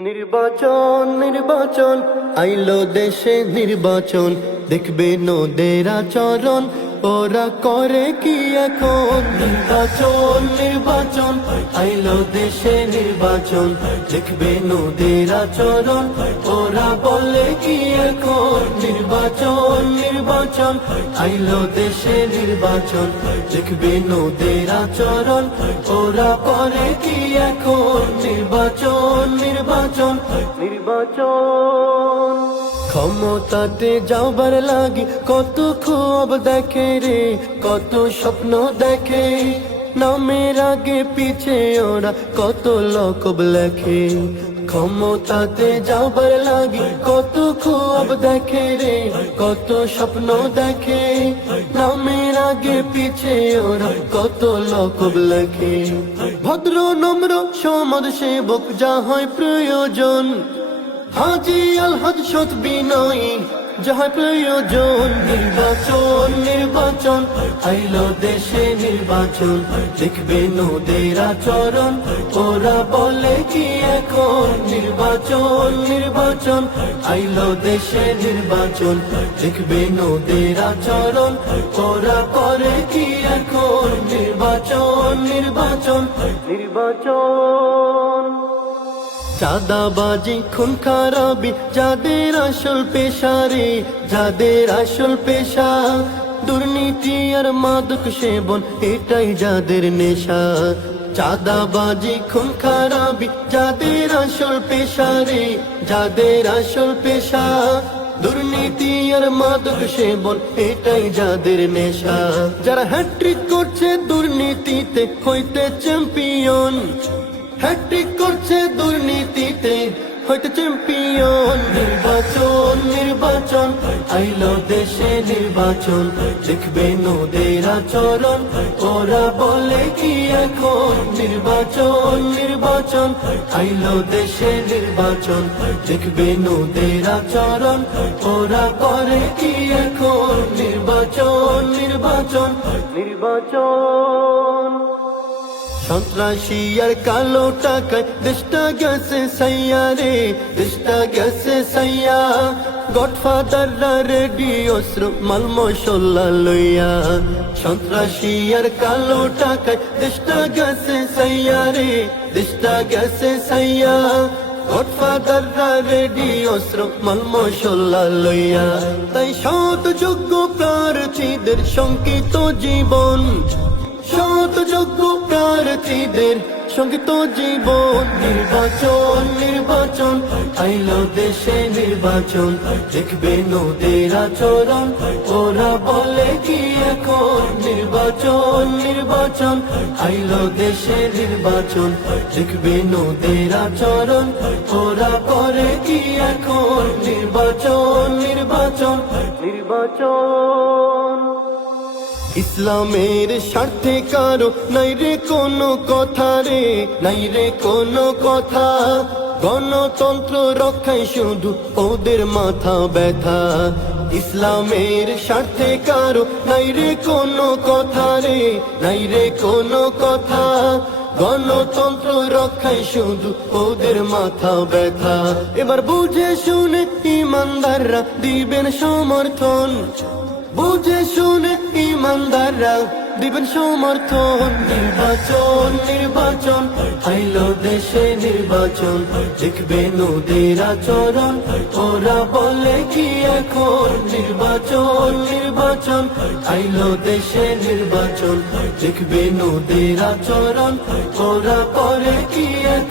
নির্বাচন নির্বাচন। আইলো দেশে নির্বাচন দেখবে নদের আচরণ। ওরা করে কি এখন? নির্বাচন নির্বাচন, আইলো দেশে নির্বাচন। দেখবে নোদের আচরণ, ওরা বলে কি এখন? নির্বাচন নির্বাচন, আইলো দেশে নির্বাচন। দেখবে নোদের আচরণ, ওরা করে কি এখন? নির্বাচন নির্বাচন নির্বাচন। ক্ষমতাতে যাবার লাগে কত খুব দেখে রে, কত স্বপ্ন দেখে। নামের আগে পিছে ওরা কত লকব লেখে। ক্ষমতাতে যাবার লাগে কত খুব দেখে রে, কত স্বপ্ন দেখে। নামের আগে পিছে ওরা কত লকব লেখে। ভদ্র, নম্র, সমাজ সেবক, যা হয় প্রয়োজন। হাজি আল হজ সত বিনয়ী যাহা প্রয়োজন নির্বাচন নির্বাচন। আইলো দেশে নির্বাচন, দেখবে নোদের আচরণ। ওরা বলে কি এখন নির্বাচন নির্বাচন? আইলো দেশে নির্বাচন, দেখবে নোদের আচরণ। ওরা করে কি এখন নির্বাচন নির্বাচন? নির্বাচন। চাঁদাবাজি খুন খারাপি যাদের আসল পেশা রে যাদের আসল পেশা। দুর্নীতি আর মাদক সেবন, এটাই যাদের নেশা। চাঁদাবাজি খুন খারাপি যাদের আসল পেশা রে যাদের আসল পেশা। দুর্নীতি আর মাদক সেবন, এটাই যাদের নেশা। যারা হ্যাট্রিক করছে দুর্নীতিতে, হইতে চ্যাম্পিয়ন। হ্যাট্রিক করছে দুর্নীতিতে। হয়তো চ্যাম্পিয়ন নির্বাচন নির্বাচন। আইলো দেশে নির্বাচন, দেখবে নোদের আচরণ। ওরা বলে কি এখন? নির্বাচন নির্বাচন। আইলো দেশে নির্বাচন, দেখবে নোদের আচরণ। ওরা করে কি এখন? নির্বাচন নির্বাচন নির্বাচন। সন্ত্রাসী আর কালো টাকায় দেশটা গেছে সাইয়া রে দেশটা গেছে সাইয়া। গডফাদাররা রেডি, অস্ত্র মাল মশলা লইয়া। সন্ত্রাসী আর কালো টাকায় দেশটা গেছে সাইয়া রে দেশটা গেছে সাইয়া। গডফাদাররা রেডি, অস্ত্র মাল মশলা লইয়া। তাই শত যোগ্য প্রার্থীদের শঙ্কিত জীবন শত যোগ্য প্রার্থীদের সংগীত জীবন নির্বাচন নির্বাচন। আইলো দেশে নির্বাচন, দেখবে নোদের আচরণ। ওরা বলে কি এখন নির্বাচন নির্বাচন? আইলো দেশে নির্বাচন, দেখবে নোদের আচরণ। ওরা করে কি এখন নির্বাচন নির্বাচন? নির্বাচন। ইসলামের স্বার্থে কারও নাই রে কোনো কথা রে, নাই রে কোনো কথা। গণতন্ত্র রক্ষায় শুধু ওদের মাথা ব্যথা। ইসলামের স্বার্থে কারও নাই রে কোনো কথা রে, নাই রে কোনো কথা। গণতন্ত্র রক্ষায় শুধু ওদের মাথা ব্যথা। এবার বুঝে শুনে ইমানদাররা দিবেন সমর্থন। বুঝে শুনে ইমানদাররা দিবেন সমর্থন, নির্বাচন নির্বাচন আইলো দেশে নির্বাচন, দেখবে নোদের আচরণ, ওরা বলে কি এখন? নির্বাচন নির্বাচন আইলো দেশে নির্বাচন, দেখবে নোদের আচরণ, ওরা করে কি এখন?